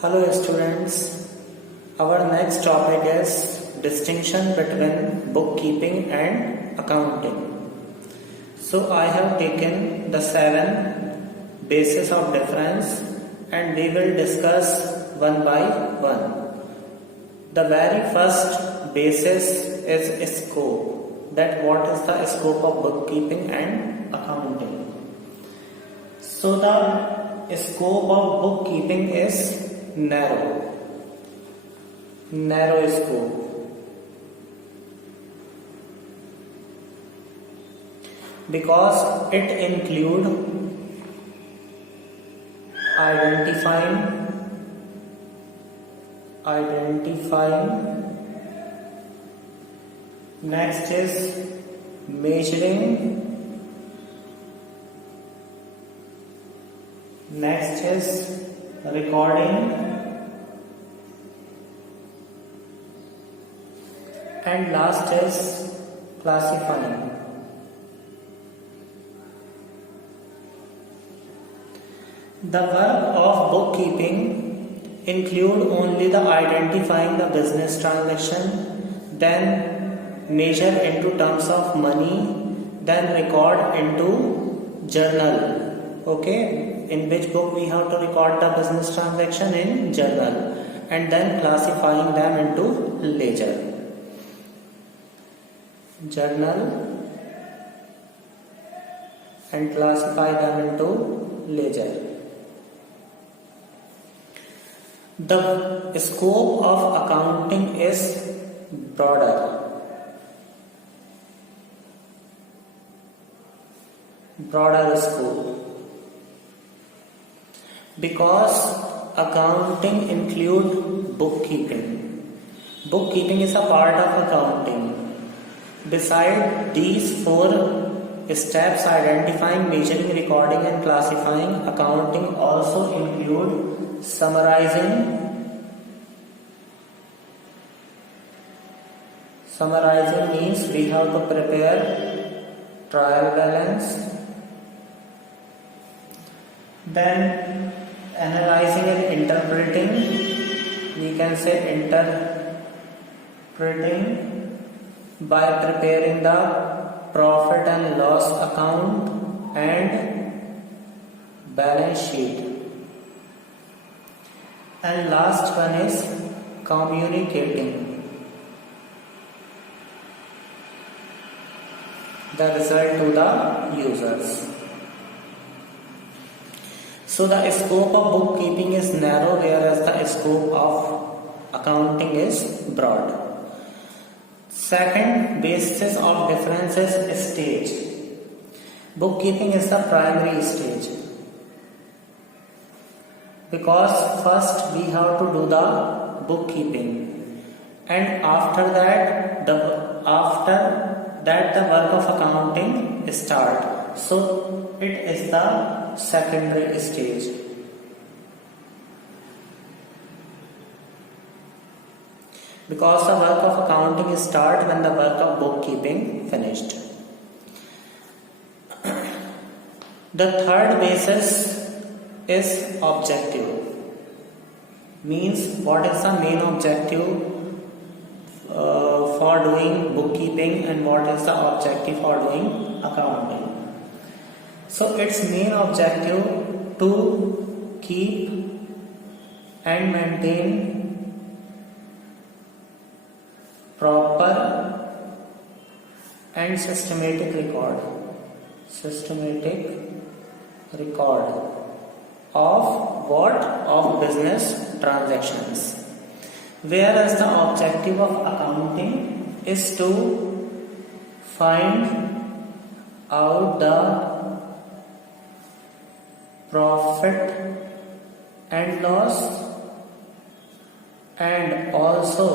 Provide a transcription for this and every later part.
Hello students, our next topic is distinction between bookkeeping and accounting. So I have taken the 7 bases of difference and we will discuss one by one. The very first basis is scope, that what is the scope of bookkeeping and accounting. So the scope of bookkeeping is narrow scope, because it include identifying, next is measuring, next is recording, and last is classifying. The work of bookkeeping include only the identifying the business transaction, then measure into terms of money, then record into journal. Okay, in which book we have to record the business transaction? In journal, and then classifying them into ledger. Journal and classify them into ledger. The scope of accounting is broader scope, because accounting include bookkeeping. Bookkeeping is a part of accounting. Beside these 4 steps, identifying, measuring, recording and classifying, accounting also include summarizing. Summarizing means we have to prepare trial balance, then analyzing and interpreting. We can say interpreting by preparing the profit and loss account and balance sheet. And last one is communicating the result to the users. So the scope of bookkeeping is narrow, whereas the scope of accounting is broad. Second basis of difference is stage. Bookkeeping is the primary stage, because first we have to do the bookkeeping, and after that the work of accounting start. So it is the secondary stage. Because the work of accounting start when the work of bookkeeping finished. The third basis is objective. Means what is the main objective for doing bookkeeping and what is the objective for doing accounting. So its main objective to keep and maintain proper and systematic record of what? Of business transactions. Whereas the objective of accounting is to find out the profit and loss, and also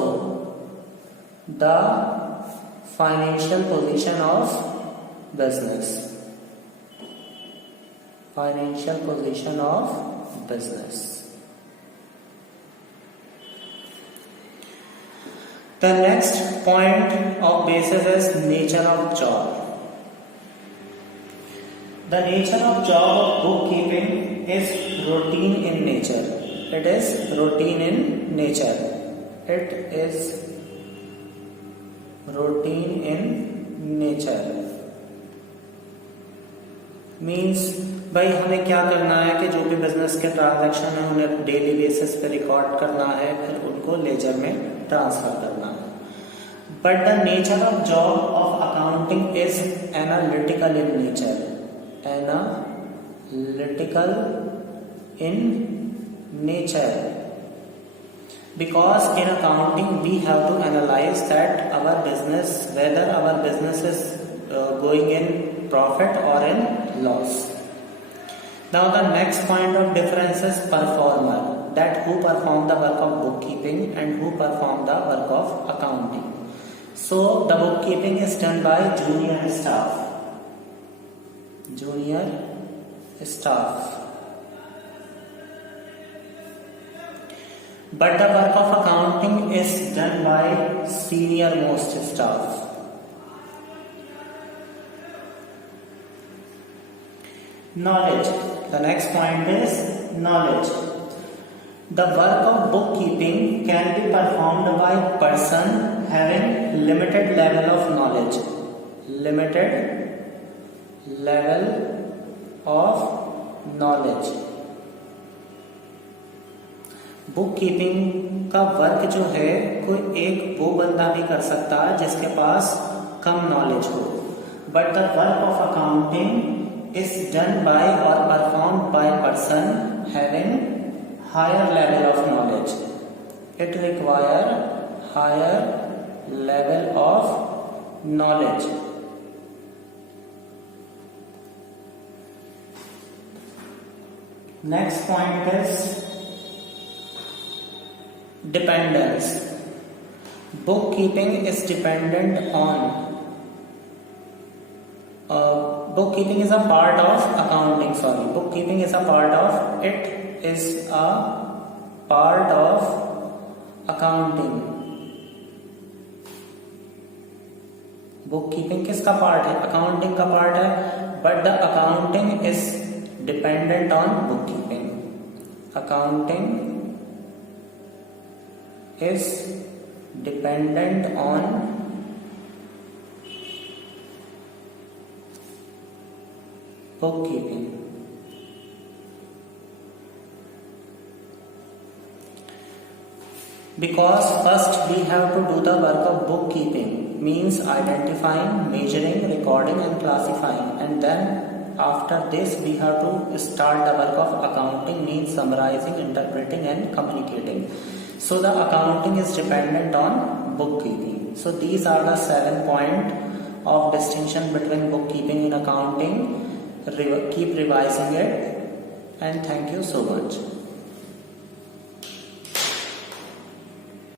the financial position of business. The next point of basis is nature of job. The nature of job of bookkeeping is routine in nature. It is routine in nature. It is routine in nature. Means भाई हमें क्या करना है कि जो भी business के transaction है उन्हें डेली बेसिस पे रिकॉर्ड करना है, फिर उनको लेजर में ट्रांसफर करना है. But the nature of job of accounting is analytical in nature. Analytical in nature, because in accounting we have to analyze that our business, whether our business is going in profit or in loss. Now the next point of difference is performer, that who perform the work of bookkeeping and who perform the work of accounting. So the bookkeeping is done by junior staff. But the work of accounting is done by senior most staff. Knowledge. The next point is knowledge. The work of bookkeeping can be performed by person having limited level of knowledge. Limited level of knowledge. Book keeping का work जो है कोई एक वो बंदा भी कर सकता है जिसके पास कम नॉलेज हो. But the work of accounting is done by और perform by person having higher level of knowledge. It require higher level of knowledge. Next point is dependence. Bookkeeping is dependent on bookkeeping is a part of accounting. Bookkeeping is a part of it is a part of accounting. Bookkeeping किसका part है? Accounting का part है. But the accounting is dependent on bookkeeping. Accounting is dependent on bookkeeping. Because first we have to do the work of bookkeeping, means identifying, measuring, recording and classifying, and then after this we have to start the work of accounting, means summarizing, interpreting and communicating. So the accounting is dependent on bookkeeping. So these are the 7 points of distinction between bookkeeping and accounting. Keep revising it, and thank you so much.